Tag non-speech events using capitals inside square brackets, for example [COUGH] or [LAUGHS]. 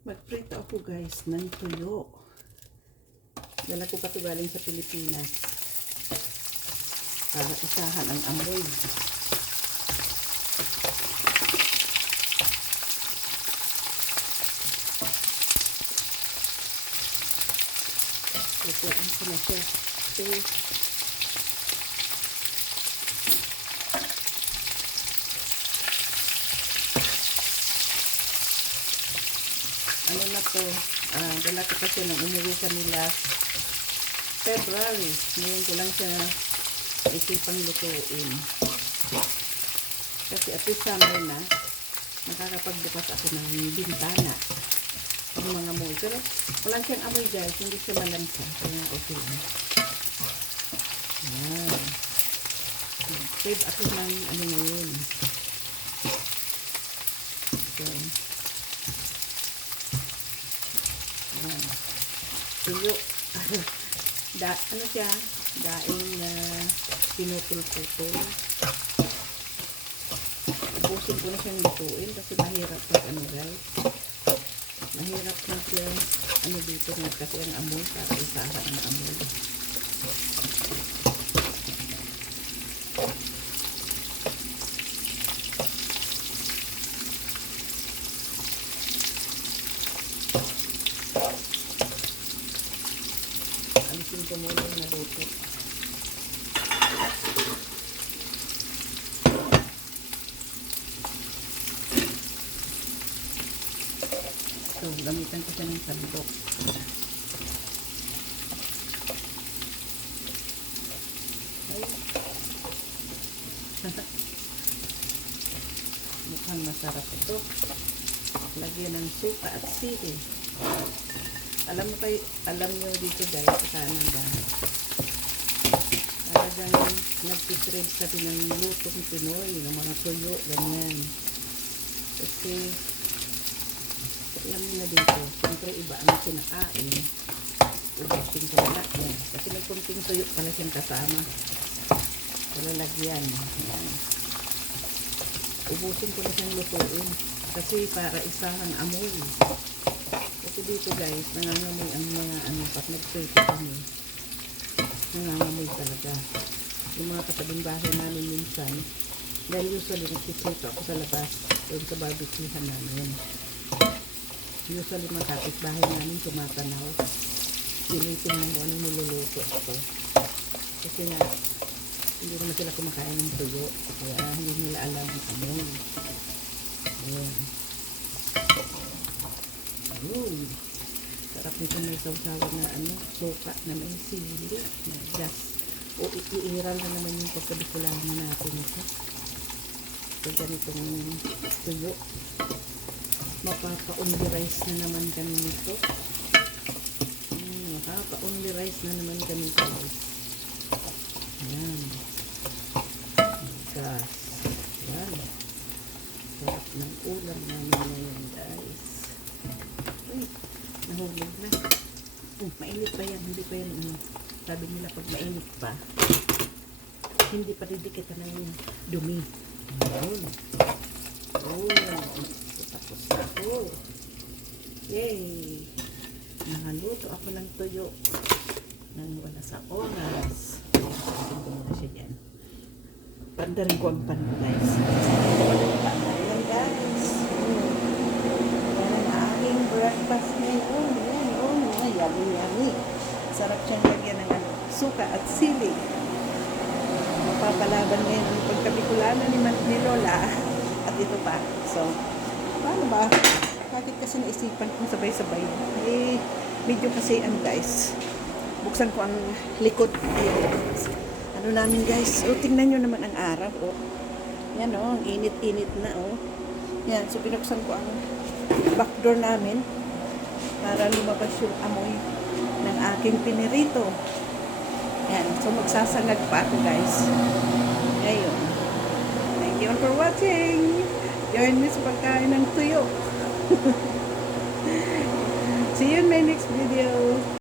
Magprito ako guys ng tuyo. Dala ko pa ito galing sa Pilipinas. Para isahan ang amoy. Lutuin ko na siya. Ano na to, ah, dala ko kasi nang umuwi kami last February. Ngayon ko lang siya isipang lutuin. Kasi at this summer na, nakakapagbukas ako ng bintana. Ang mga amoy. Pero wala siyang amoy guys, hindi siya malansa. Kaya okay lang. Yan. Save ako ng ano ngayon. So, Ayan. Tuyo. [LAUGHS] da, ano siya? Daing na pinutol-putol. Ubusin ko na siyang lutuin kasi mahirap pag ano guys. Mahirap na siya ano dito na kasi ang amoy para isahan ang amoy. Alisin ko muna yung naluto. So, gamitan ko siya ng sandok. Mukhang masarap ito. Lagyan ng suka at sili. Alam mo kayo, alam nyo dito guys, sa kanan ba? Talagang nagtitrade kami ng lutong Pinoy, ng mga tuyo, ganyan. Kasi, alam nyo na dito, siyempre iba ang kinakain. Ubusin ko na yan. Kasi may kunting tuyo pala siyang kasama. Palalagyan. Yan. Ubusin ko na siyang lutuin. Kasi para isahang amoy. Kasi dito guys, nangangamoy ang mga ano, pag nag-prito kami. Nangangamoy talaga. Yung mga katabing bahay namin minsan, dahil usually nagsiprito ako sa labas, doon sa barbecuehan namin. Usually mga kapitbahay namin tumatanaw. Pilitin mo kung ano niluluto ako. Kasi nga, hindi naman sila kumakain ng tuyo. Kaya hindi nila alam ang amoy. Ayan. Ayun. Sarap nito may sausawan na ano, suka na may sili, na gas. O iiral na naman yung pagkabikulaman natin ito. So, ganitong tuyo. Mapapa-only rice na naman kami nito. Hmm, mapapa-only rice na naman kami guys. Ayan. Gas. Ayan. Sarap ng ulam namin ngayon guys. Uy, nahulog na. Oh, mainit pa yan. Hindi pa yan ano. Sabi nila pag mainit pa, hindi pa didikit na yung dumi. Ayun. Oh, tapos na ako. Yay! Nakaluto ako ng tuyo nang wala sa oras. Ayan, ko muna siya dyan. Panda rin ko ang pan guys. Ayan guys. Yan ang aking breakfast ngayon. Yan, oh, yan, yummy, yummy. Sarap siyang lagyan ng ano, suka at sili. Mapapalaban ngayon ang pagkabikulanan ni, ni Lola. [LAUGHS] At ito pa. So, paano ba? Bakit kasi naisipan kong sabay-sabay? Eh, medyo kasi ano guys, buksan ko ang likod. Ayan. Ano namin guys, oh, tingnan nyo naman ang araw. Oh. Yan oh, ang init-init na oh. Yan, so binuksan ko ang back door namin para lumabas yung amoy ng aking pinirito. Yan, so magsasangag pa ako guys. Ayun. Thank you for watching. Join me sa pagkain ng tuyo. [LAUGHS] See you in my next video.